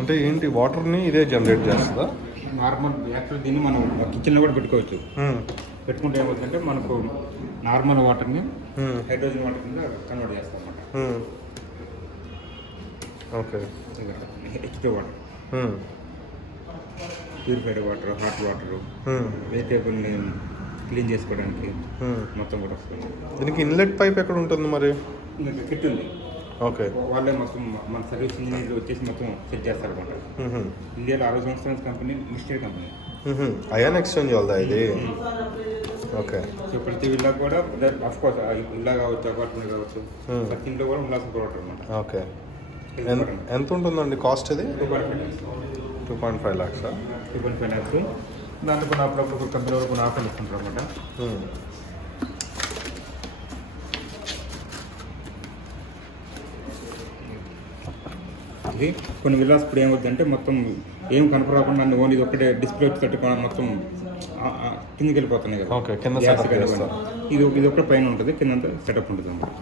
అంటే ఏంటి వాటర్ని ఇదే జనరేట్ చేస్తుందా? నార్మల్ యాక్చువల్ దీన్ని మనం కిచెన్లో కూడా పెట్టుకోవచ్చు. పెట్టుకుంటే ఏమవుతుందంటే మనకు నార్మల్ వాటర్ని హైడ్రోజన్ వాటర్ కింద కన్వర్ట్ చేస్తాం అన్నమాట. Okay. H2 water, purified water, hot water, వెజిటేబుల్ని క్లీన్ చేసుకోవడానికి మొత్తం కూడా వస్తుంది. దీనికి ఇన్లెట్ పైప్ ఎక్కడ ఉంటుంది మరి? కిట్ ఉంది. ఓకే. వాళ్ళే మొత్తం మన సర్వీస్ ఇంజనీర్ వచ్చేసి మొత్తం సెట్ చేస్తారు అనమాట. ఇండియాలో 60 సంవత్సరాల కంపెనీ, మిస్టేడ్ కంపెనీ. అయాన్ ఎక్స్చేంజ్ వాళ్ళదా ఇది? ఓకే. సో ప్రతి విల్లా కూడా అఫ్ కోర్స్ ఇల్లా కావచ్చు, అపార్ట్మెంట్ కావచ్చు, ప్రతి ఇంట్లో కూడా ఉండాల్సిన ప్రోడక్ట్ అనమాట. ఓకే. ఎంత ఉంటుందండి కాస్ట్ ఇది? 2.5 lakhs. 2.5 lakhs. దాంట్లో కొన్ని అప్పుడప్పుడు కంపెనీ వాళ్ళు కొన్ని ఆఫర్లు ఇస్తుంటారు అనమాట. ఇది కొన్ని విల్లాస్ ఇప్పుడు ఏమవుతుందంటే మొత్తం ఏం కనపడకుండా ఓన్లీ ఇది ఒకటే డిస్ప్లే వచ్చి మొత్తం కిందకి వెళ్ళిపోతున్నాయి కదా. ఓకే. కింద ఇది ఒకటి పైన ఉంటుంది, కింద సెటప్ ఉంటుంది అన్నమాట.